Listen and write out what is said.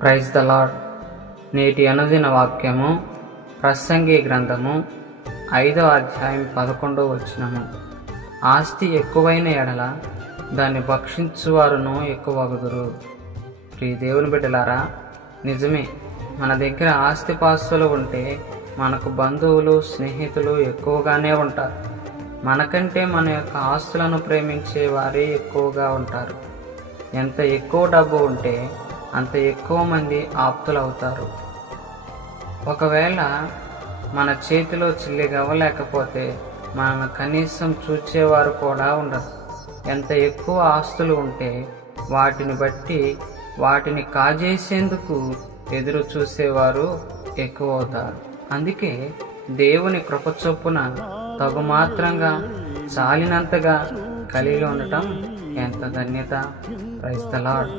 Praise the lord. నేటి అనుదిన వాక్యము ప్రసంగి గ్రంథము 5వ అధ్యాయం 11వ వచనము. ఆస్తి ఎక్కువైన ఎడల దాన్ని భక్షించువారును ఎక్కువగుదురు. ప్రియ దేవుని బిడ్డలారా, నిజమే, మన దగ్గర ఆస్తిపాస్తులు ఉంటే మనకు బంధువులు స్నేహితులు ఎక్కువగానే ఉంటారు. మనకంటే మన యొక్క ఆస్తులను ప్రేమించే వారే ఎక్కువగా ఉంటారు. ఎంత ఎక్కువ డబ్బు ఉంటే అంత ఎక్కువ మంది ఆప్తులవుతారు. ఒకవేళ మన చేతిలో చిల్లిగవ్వలేకపోతే మనల్ని కనీసం చూచేవారు కూడా ఉండరు. ఎంత ఎక్కువ ఆస్తులు ఉంటే వాటిని బట్టి వాటిని కాజేసేందుకు ఎదురు చూసేవారు ఎక్కువ అవుతారు. అందుకే దేవుని కృపచొప్పున తగుమాత్రంగా చాలినంతగా కలిగి ఉండటం ఎంత ధన్యత. Praise the lord.